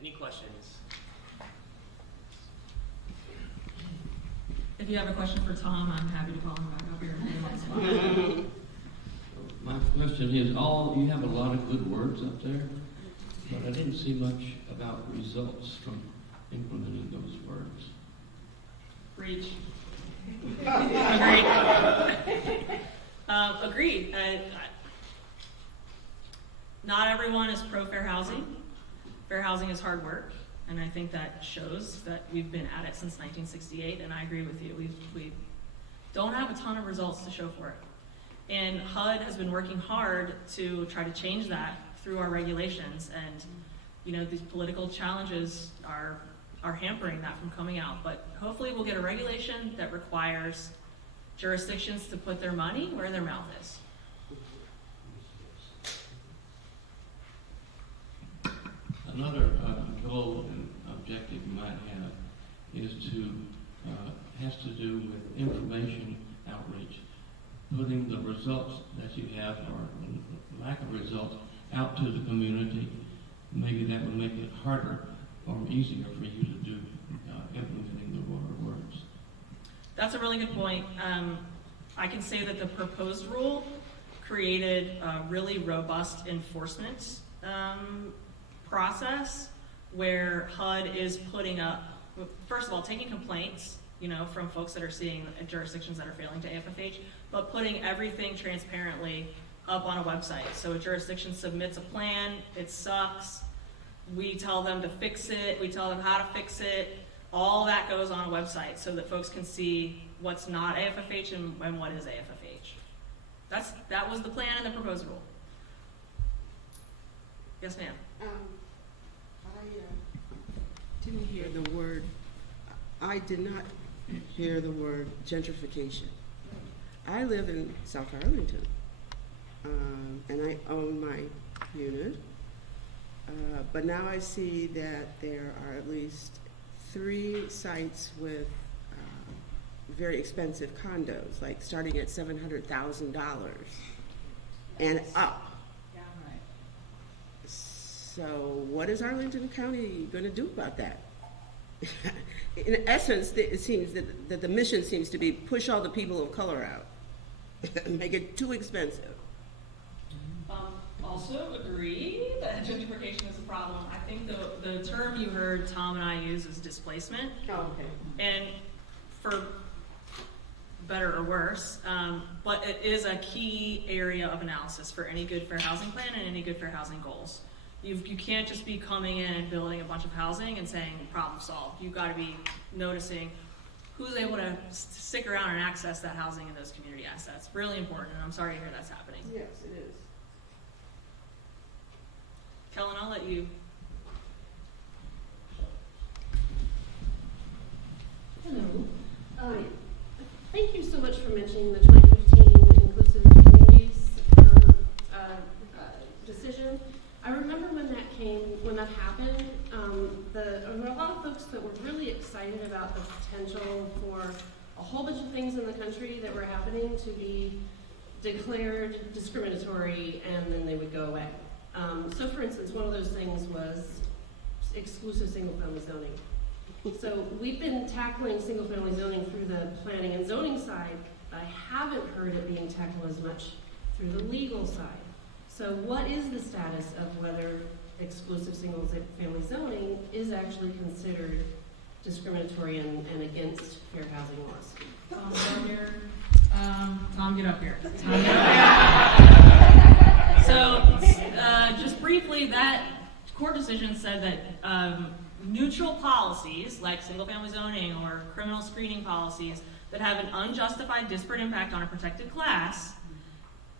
Any questions? If you have a question for Tom, I'm happy to call him back up here and put him on the spot. My question is, you have a lot of good words up there, but I didn't see much about results from implementing those words. Preach. Agreed. Agreed. Not everyone is pro fair housing. Fair housing is hard work, and I think that shows that we've been at it since 1968, and I agree with you. We don't have a ton of results to show for it. And HUD has been working hard to try to change that through our regulations, and these political challenges are hampering that from coming out. But hopefully we'll get a regulation that requires jurisdictions to put their money where their mouth is. Another goal and objective you might have has to do with information outreach, putting the results that you have or lack of results out to the community. Maybe that would make it harder or easier for you to do implementing the words. That's a really good point. I can say that the proposed rule created a really robust enforcement process where HUD is putting up, first of all, taking complaints, from folks that are seeing jurisdictions that are failing to AFFH, but putting everything transparently up on a website. So a jurisdiction submits a plan, it sucks, we tell them to fix it, we tell them how to fix it, all that goes on a website so that folks can see what's not AFFH and what is AFFH. That was the plan in the proposed rule. Yes, ma'am. I didn't hear the word. I did not hear the word gentrification. I live in South Arlington, and I own my unit. But now I see that there are at least 3 sites with very expensive condos, like starting at $700,000 and up. Yeah, right. So what is Arlington County going to do about that? In essence, it seems that the mission seems to be push all the people of color out, make it too expensive. Also agree that gentrification is a problem. I think the term you heard Tom and I use is displacement. Oh, okay. And for better or worse, but it is a key area of analysis for any good fair housing plan and any good fair housing goals. You can't just be coming in and building a bunch of housing and saying problem solved. You've got to be noticing who's able to stick around and access that housing and those community assets. Really important, and I'm sorry to hear that's happening. Yes, it is. Helen, I'll let you. Hello. Thank you so much for mentioning the 2015 Inclusive Communities decision. I remember when that happened, there were a lot of folks that were really excited about the potential for a whole bunch of things in the country that were happening to be declared discriminatory, and then they would go away. So for instance, one of those things was exclusive single-family zoning. So we've been tackling single-family zoning through the planning and zoning side, but I haven't heard it being tackled as much through the legal side. So what is the status of whether exclusive single-family zoning is actually considered discriminatory and against fair housing laws? Tom, get up here. Tom, get up here. Tom, get up here. So, just briefly, that court decision said that neutral policies, like single-family zoning or criminal screening policies, that have an unjustified disparate impact on a protected class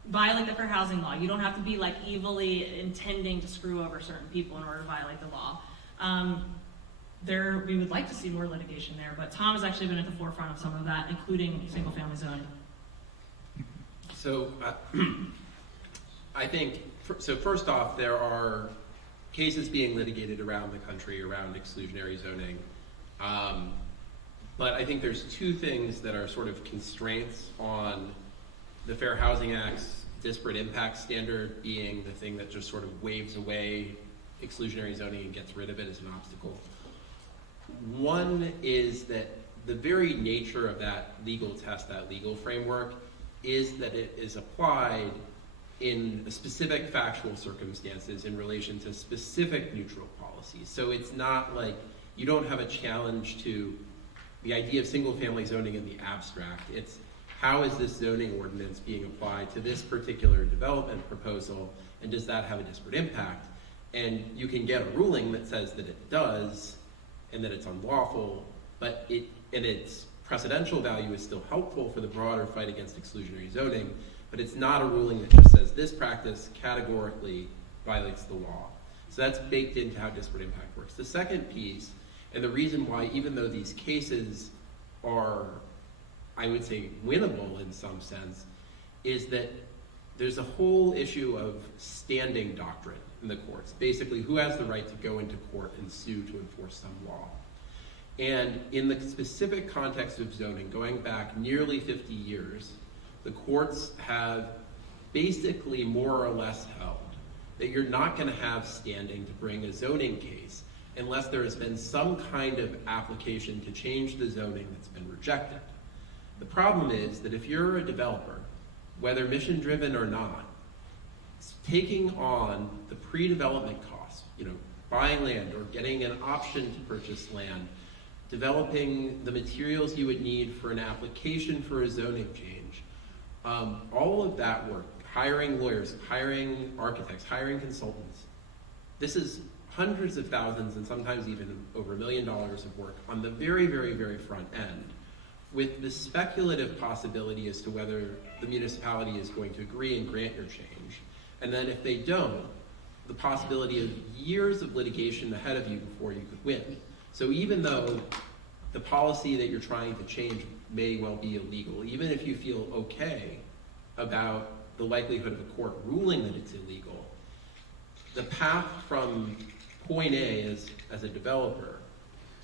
violate the fair housing law. You don't have to be like evilly intending to screw over certain people in order to violate the law. We would like to see more litigation there, but Tom has actually been at the forefront of some of that, including single-family zoning. So I think, first off, there are cases being litigated around the country around exclusionary zoning. But I think there's 2 things that are sort of constraints on the Fair Housing Act's disparate impact standard being the thing that just sort of waves away exclusionary zoning and gets rid of it as an obstacle. One is that the very nature of that legal test, that legal framework, is that it is applied in specific factual circumstances in relation to specific neutral policies. So it's not like you don't have a challenge to the idea of single-family zoning in the abstract. It's how is this zoning ordinance being applied to this particular development proposal, and does that have a disparate impact? And you can get a ruling that says that it does, and that it's unlawful, but its precedential value is still helpful for the broader fight against exclusionary zoning, but it's not a ruling that just says this practice categorically violates the law. So that's baked into how disparate impact works. The second piece, and the reason why, even though these cases are, I would say, winnable in some sense, is that there's a whole issue of standing doctrine in the courts. Basically, who has the right to go into court and sue to enforce some law? And in the specific context of zoning, going back nearly 50 years, the courts have basically more or less held that you're not going to have standing to bring a zoning case unless there has been some kind of application to change the zoning that's been rejected. The problem is that if you're a developer, whether mission-driven or not, taking on the pre-development costs, buying land or getting an option to purchase land, developing the materials you would need for an application for a zoning change, all of that work, hiring lawyers, hiring architects, hiring consultants, this is hundreds of thousands and sometimes even over $1 million of work on the very, very, very front end, with the speculative possibility as to whether the municipality is going to agree and grant your change. And then if they don't, the possibility of years of litigation ahead of you before you could win. So even though the policy that you're trying to change may well be illegal, even if you feel okay about the likelihood of a court ruling that it's illegal, the path from point A as a developer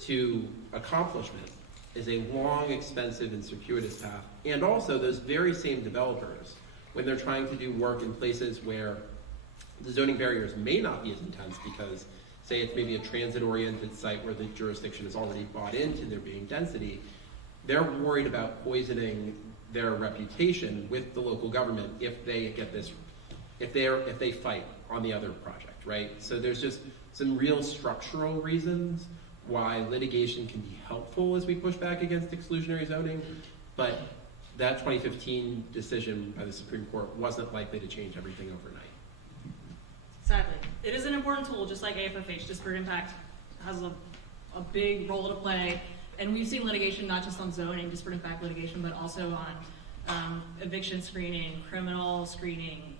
to accomplishment is a long, expensive, and circuitous path. And also those very same developers, when they're trying to do work in places where the zoning barriers may not be as intense because, say, it's maybe a transit-oriented site where the jurisdiction is already bought into there being density, they're worried about poisoning their reputation with the local government if they get this, if they fight on the other project, right? So there's just some real structural reasons why litigation can be helpful as we push back against exclusionary zoning, but that 2015 decision by the Supreme Court wasn't likely to change everything overnight. Sadly, it is an important tool, just like AFFH. Disparate impact has a big role to play, and we've seen litigation not just on zoning, disparate impact litigation, but also on eviction screening, criminal screening,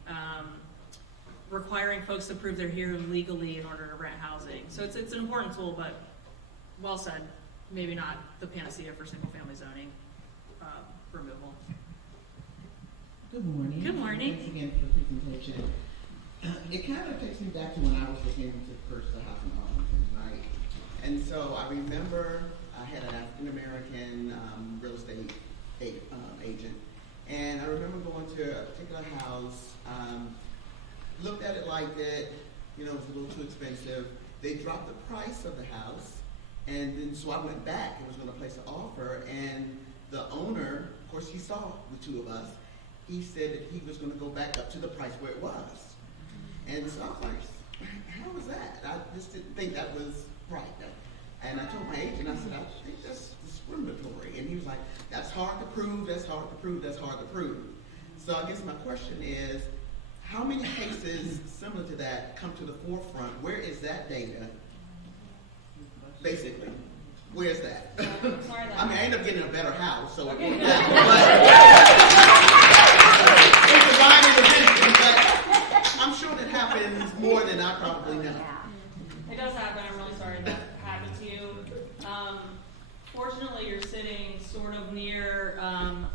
requiring folks to prove they're here legally in order to rent housing. So it's an important tool, but well said, maybe not the panacea for single-family zoning removal. Good morning. Good morning. Thanks again for the presentation. It kind of takes me back to when I was looking to purchase a house in Arlington, right? And so I remember I had an African-American real estate agent, and I remember going to a particular house, looked at it, liked it, it was a little too expensive. They dropped the price of the house, and then so I went back and was going to place an offer, and the owner, of course, he saw the two of us. He said that he was going to go back up to the price where it was. And so I was like, how was that? I just didn't think that was right. And I told my agent, I said, I think that's discriminatory. And he was like, that's hard to prove, that's hard to prove, that's hard to prove. So I guess my question is, how many cases similar to that come to the forefront? Where is that data? Basically, where's that? Sorry I mean, I end up getting a better house, so it Okay. worked out. But it's a line in the business, but I'm sure that happens more than I probably know. It does happen. I'm really sorry that happened to you. Fortunately, you're sitting sort of near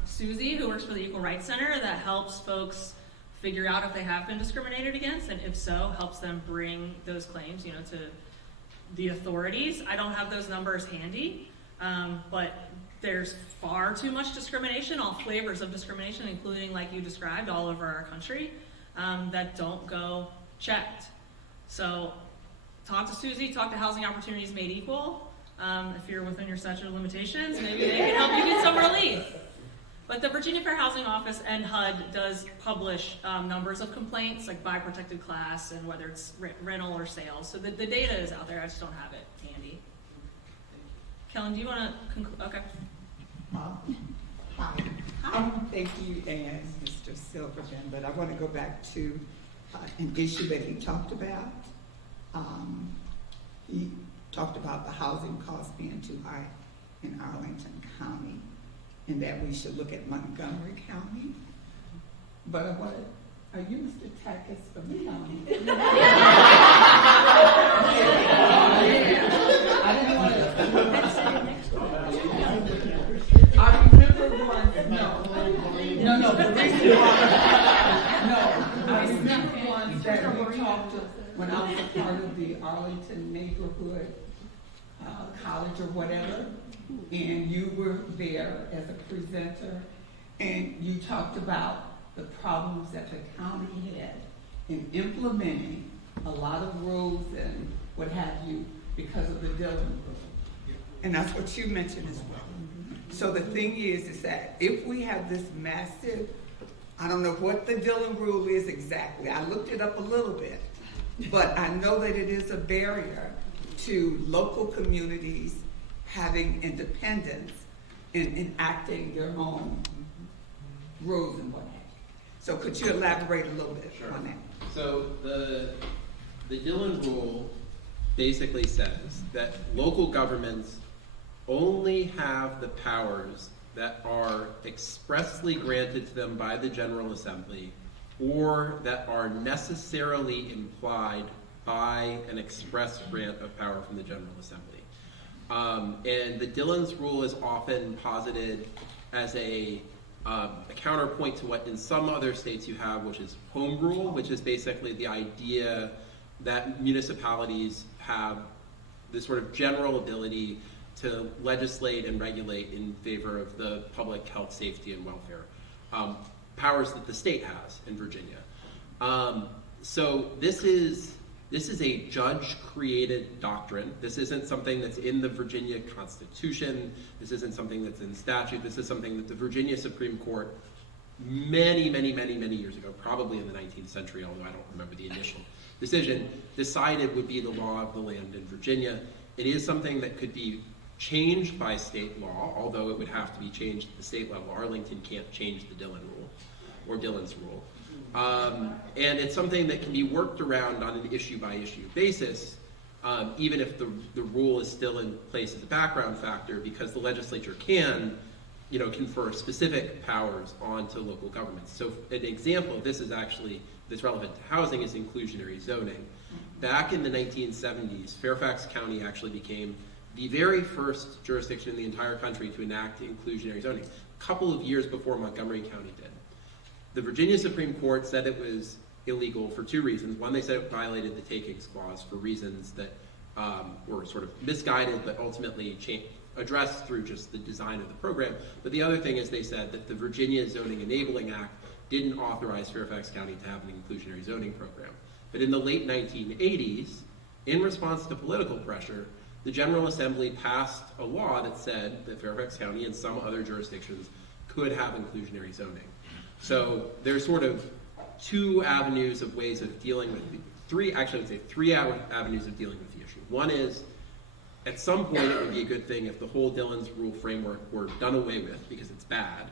Susie, who works for the Equal Rights Center, that helps folks figure out if they have been discriminated against, and if so, helps them bring those claims, to the authorities. I don't have those numbers handy, but there's far too much discrimination, all flavors of discrimination, including, like you described, all over our country, that don't go checked. So talk to Susie, talk to Housing Opportunities Made Equal. If you're within your statute of limitations, maybe they can help you get some relief. But the Virginia Fair Housing Office and HUD does publish numbers of complaints, like by protected class and whether it's rental or sales. So the data is out there, I just don't have it handy. Kellen, do you want to conclude? Okay. Hi. Thank you, and Mr. Silverstein, but I want to go back to an issue that he talked about. He talked about the housing costs being too high in Arlington County, and that we should look at Montgomery County. But I want to, are you Mr. Tackett for me? I didn't want to. I remember one, no, the reason why, I remember one that we talked to when I was a part of the Arlington neighborhood college or whatever, and you were there as a presenter, and you talked about the problems that the county had in implementing a lot of rules and what have you because of the Dillon rule. And that's what you mentioned as well. So the thing is that if we have this massive, I don't know what the Dillon rule is exactly. I looked it up a little bit, but I know that it is a barrier to local communities having independence in enacting their own rules and what have you. So could you elaborate a little bit on that? So the Dillon rule basically says that local governments only have the powers that are expressly granted to them by the General Assembly or that are necessarily implied by an express grant of power from the General Assembly. And the Dillon's rule is often posited as a counterpoint to what in some other states you have, which is home rule, which is basically the idea that municipalities have this sort of general ability to legislate and regulate in favor of the public health, safety, and welfare, powers that the state has in Virginia. So this is a judge-created doctrine. This isn't something that's in the Virginia Constitution. This isn't something that's in statute. This is something that the Virginia Supreme Court many years ago, probably in the 19th century, although I don't remember the initial decision, decided would be the law of the land in Virginia. It is something that could be changed by state law, although it would have to be changed at the state level. Arlington can't change the Dillon rule or Dillon's rule. And it's something that can be worked around on an issue-by-issue basis, even if the rule is still in place as a background factor, because the legislature can, confer specific powers onto local governments. So an example of this is actually, that's relevant to housing, is inclusionary zoning. Back in the 1970s, Fairfax County actually became the very first jurisdiction in the entire country to enact inclusionary zoning, a couple of years before Montgomery County did. The Virginia Supreme Court said it was illegal for two reasons. One, they said it violated the takings clause for reasons that were sort of misguided, but ultimately addressed through just the design of the program. But the other thing is they said that the Virginia Zoning Enabling Act didn't authorize Fairfax County to have an inclusionary zoning program. But in the late 1980s, in response to political pressure, the General Assembly passed a law that said that Fairfax County and some other jurisdictions could have inclusionary zoning. So there's sort of two avenues of ways of dealing with three avenues of dealing with the issue. One is, at some point it would be a good thing if the whole Dillon's rule framework were done away with because it's bad,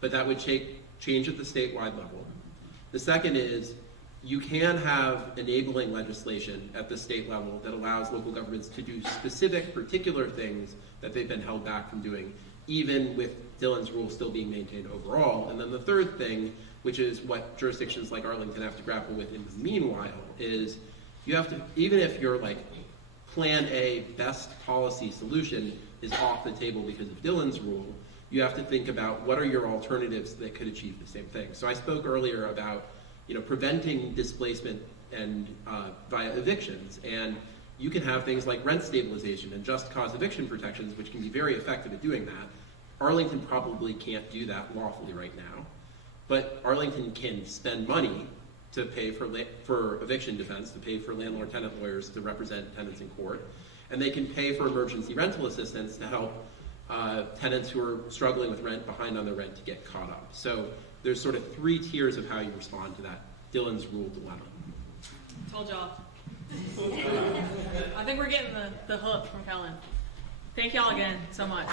but that would change at the statewide level. The second is, you can have enabling legislation at the state level that allows local governments to do specific, particular things that they've been held back from doing, even with Dillon's rule still being maintained overall. And then the third thing, which is what jurisdictions like Arlington have to grapple with in the meanwhile, is you have to, even if your plan A best policy solution is off the table because of Dillon's rule, you have to think about what are your alternatives that could achieve the same thing. So I spoke earlier about preventing displacement and via evictions, and you can have things like rent stabilization and just cause eviction protections, which can be very effective at doing that. Arlington probably can't do that lawfully right now, but Arlington can spend money to pay for eviction defense, to pay for landlord-tenant lawyers to represent tenants in court, and they can pay for emergency rental assistance to help tenants who are struggling with rent, behind on their rent, to get caught up. So there's sort of 3 tiers of how you respond to that Dillon's rule dilemma. Told y'all. I think we're getting the hook from Helen. Thank y'all again so much.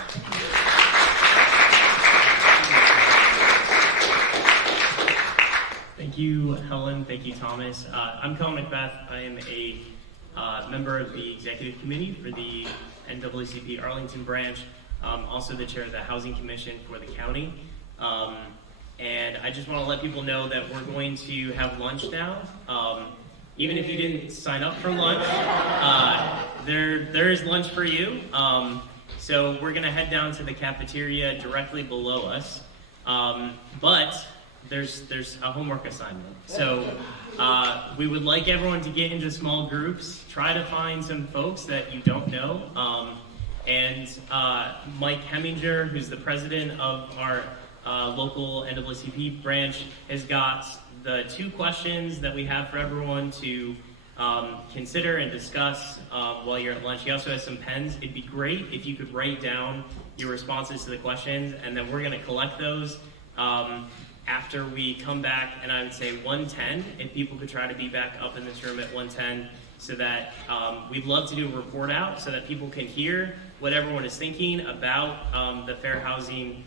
Thank you, Helen. Thank you, Thomas. I'm Colin Macbeth. I am a member of the executive committee for the NAACP Arlington branch, also the chair of the Housing Commission for the county. And I just want to let people know that we're going to have lunch now. Even if you didn't sign up for lunch, there is lunch for you. So we're going to head down to the cafeteria directly below us. But there's a homework assignment. So we would like everyone to get into small groups. Try to find some folks that you don't know. And Mike Heminger, who's the president of our local NAACP branch, has got the 2 questions that we have for everyone to consider and discuss while you're at lunch. He also has some pens. It'd be great if you could write down your responses to the questions, and then we're going to collect those after we come back, and I would say 1:10, if people could try to be back up in this room at 1:10, so that we'd love to do a report out so that people can hear what everyone is thinking about the fair housing,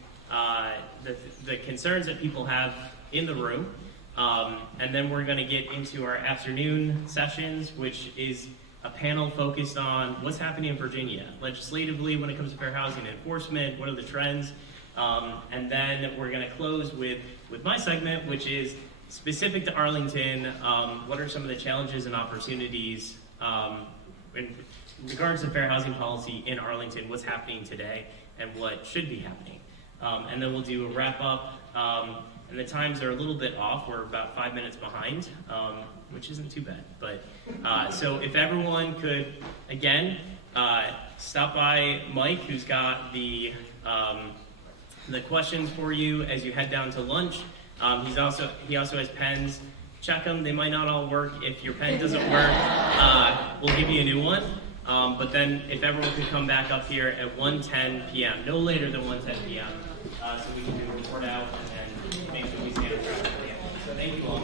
the concerns that people have in the room. And then we're going to get into our afternoon sessions, which is a panel focused on what's happening in Virginia legislatively when it comes to fair housing enforcement, what are the trends, and then we're going to close with my segment, which is specific to Arlington. What are some of the challenges and opportunities in regards to fair housing policy in Arlington, what's happening today, and what should be happening. And then we'll do a wrap up. And the times are a little bit off. We're about 5 minutes behind, which isn't too bad. But so if everyone could, again, stop by Mike, who's got the questions for you as you head down to lunch. He also has pens. Check them. They might not all work. If your pen doesn't work, we'll give you a new one. But then if everyone could come back up here at 1:10 p.m., no later than 1:10 p.m., so we can do a report out and then make sure we stand up. So thank you all.